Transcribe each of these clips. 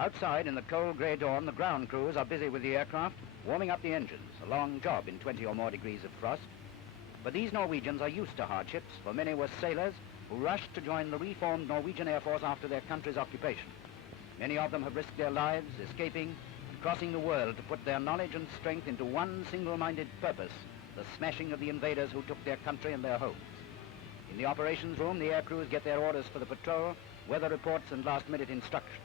Outside in the cold grey dawn, the ground crews are busy with the aircraft, warming up the engines, a long job in 20 or more degrees of frost. But these Norwegians are used to hardships, for many were sailors who rushed to join the reformed Norwegian Air Force after their country's occupation. Many of them have risked their lives, escaping and crossing the world to put their knowledge and strength into one single-minded purpose, the smashing of the invaders who took their country and their homes. In the operations room, the air crews get their orders for the patrol, weather reports and last-minute instructions.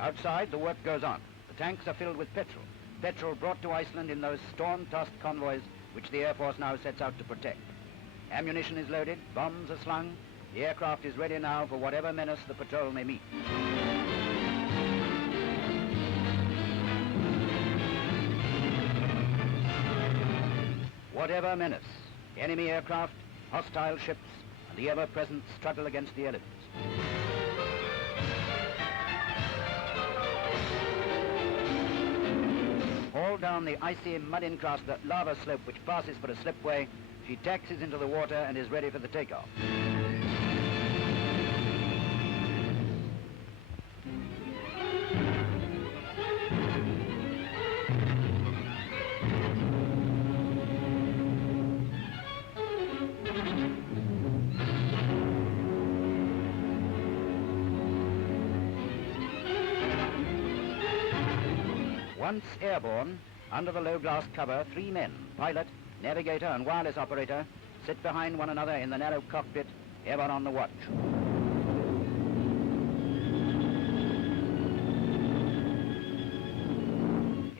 Outside, the work goes on. The tanks are filled with petrol. Petrol brought to Iceland in those storm-tossed convoys which the Air Force now sets out to protect. Ammunition is loaded, bombs are slung. The aircraft is ready now for whatever menace the patrol may meet. Whatever menace, enemy aircraft, hostile ships, and the ever-present struggle against the elements. Hauled down the icy, mud-encrusted lava slope which passes for a slipway, she taxis into the water and is ready for the takeoff. Once airborne, under the low-glass cover, 3 men, pilot, navigator and wireless operator, sit behind one another in the narrow cockpit, ever on the watch.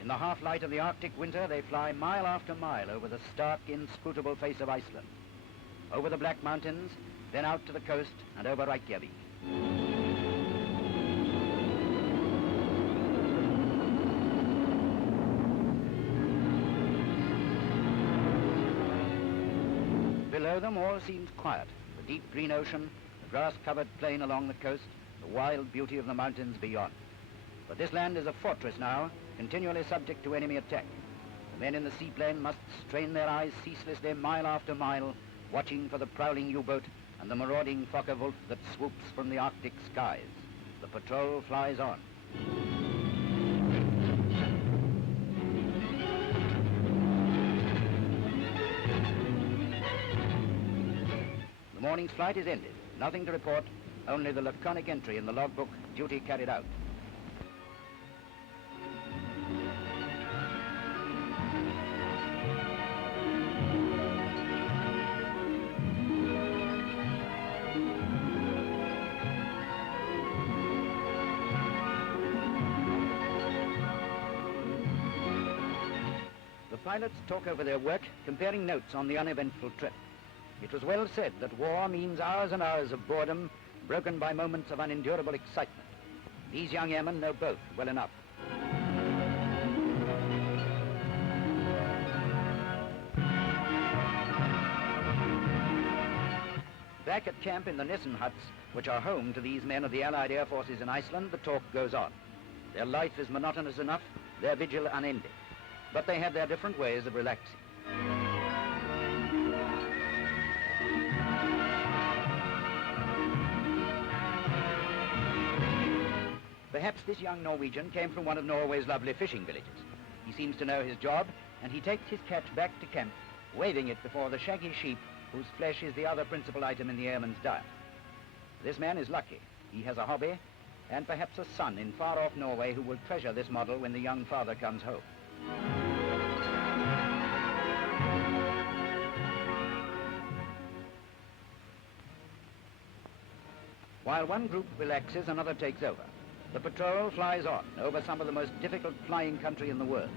In the half-light of the Arctic winter, they fly mile after mile over the stark, inscrutable face of Iceland, over the Black Mountains, then out to the coast and over Reykjavik. Below them, all seems quiet. The deep green ocean, the grass-covered plain along the coast, the wild beauty of the mountains beyond. But this land is a fortress now, continually subject to enemy attack. The men in the seaplane must strain their eyes ceaselessly mile after mile, watching for the prowling U-boat and the marauding Fokker-Wulf that swoops from the Arctic skies. The patrol flies on. The morning's flight is ended. Nothing to report, only the laconic entry in the logbook, duty carried out. The pilots talk over their work, comparing notes on the uneventful trip. It was well said that war means hours and hours of boredom, broken by moments of unendurable excitement. These young airmen know both well enough. Back at camp in the Nissen huts, which are home to these men of the Allied Air Forces in Iceland, the talk goes on. Their life is monotonous enough, their vigil unending. But they have their different ways of relaxing. Perhaps this young Norwegian came from one of Norway's lovely fishing villages. He seems to know his job, and he takes his catch back to camp, waving it before the shaggy sheep whose flesh is the other principal item in the airman's diet. This man is lucky. He has a hobby, and perhaps a son in far-off Norway who will treasure this model when the young father comes home. While one group relaxes, another takes over. The patrol flies on over some of the most difficult flying country in the world.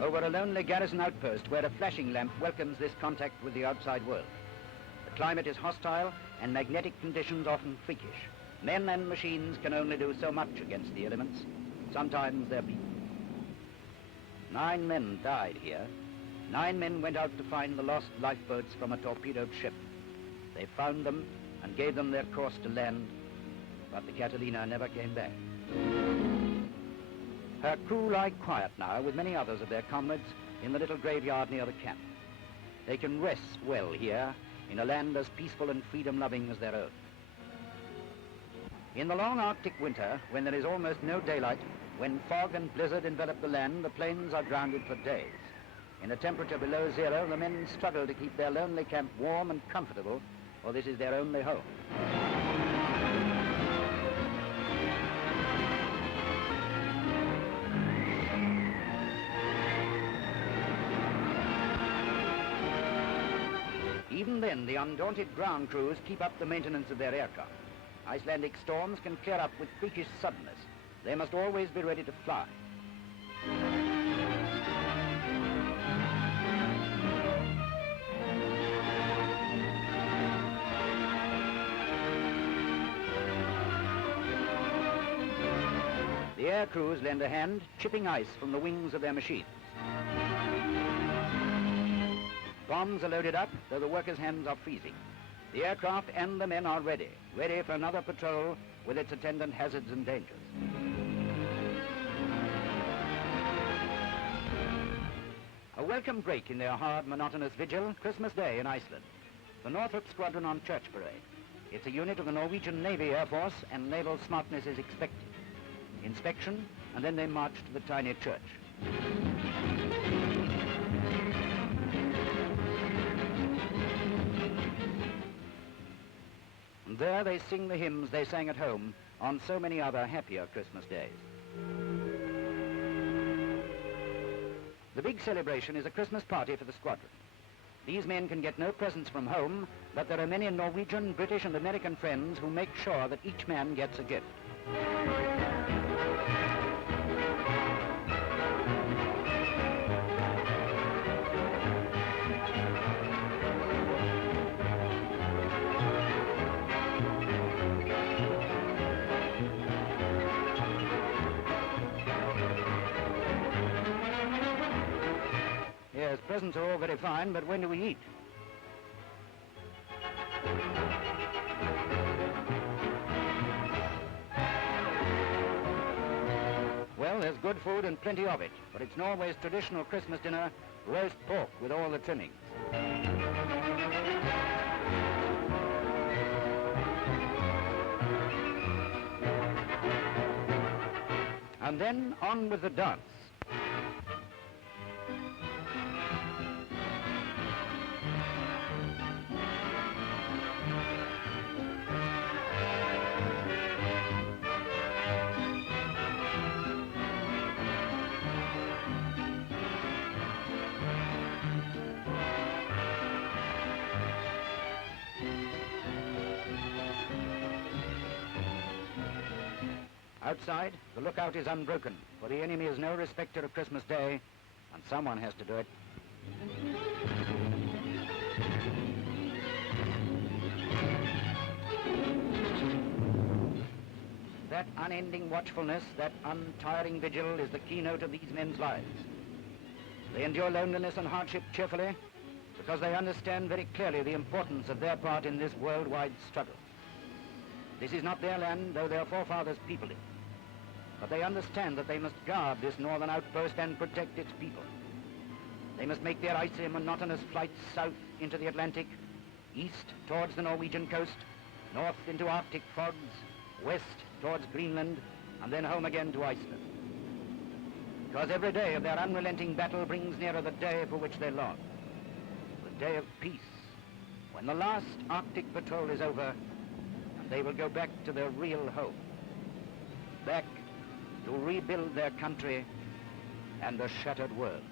Over a lonely garrison outpost where a flashing lamp welcomes this contact with the outside world. The climate is hostile and magnetic conditions often freakish. Men and machines can only do so much against the elements. Sometimes they're beaten. 9 men died here. 9 men went out to find the lost lifeboats from a torpedoed ship. They found them and gave them their course to land, but the Catalina never came back. Her crew lie quiet now with many others of their comrades in the little graveyard near the camp. They can rest well here in a land as peaceful and freedom-loving as their own. In the long Arctic winter, when there is almost no daylight, when fog and blizzard envelop the land, the planes are grounded for days. In a temperature below zero, the men struggle to keep their lonely camp warm and comfortable, for this is their only home. Even then, the undaunted ground crews keep up the maintenance of their aircraft. Icelandic storms can clear up with freakish suddenness. They must always be ready to fly. The air crews lend a hand, chipping ice from the wings of their machines. Bombs are loaded up, though the workers' hands are freezing. The aircraft and the men are ready for another patrol with its attendant hazards and dangers. A welcome break in their hard, monotonous vigil, Christmas Day in Iceland. The Northrop Squadron on church parade. It's a unit of the Norwegian Navy Air Force, and naval smartness is expected. Inspection, and then they march to the tiny church. And there they sing the hymns they sang at home on so many other happier Christmas days. The big celebration is a Christmas party for the squadron. These men can get no presents from home, but there are many Norwegian, British and American friends who make sure that each man gets a gift. Yes, presents are all very fine, but when do we eat? Well, there's good food and plenty of it, but it's Norway's traditional Christmas dinner, roast pork with all the trimmings. And then on with the dance. Outside, the lookout is unbroken, for the enemy is no respecter of Christmas Day, and someone has to do it. That unending watchfulness, that untiring vigil is the keynote of these men's lives. They endure loneliness and hardship cheerfully because they understand very clearly the importance of their part in this worldwide struggle. This is not their land, though their forefathers peopled it. But they understand that they must guard this northern outpost and protect its people. They must make their icy, monotonous flights south into the Atlantic, east towards the Norwegian coast, north into Arctic fogs, west towards Greenland, and then home again to Iceland. Because every day of their unrelenting battle brings nearer the day for which they long, the day of peace, when the last Arctic patrol is over, and they will go back to their real home, back to rebuild their country and the shattered world.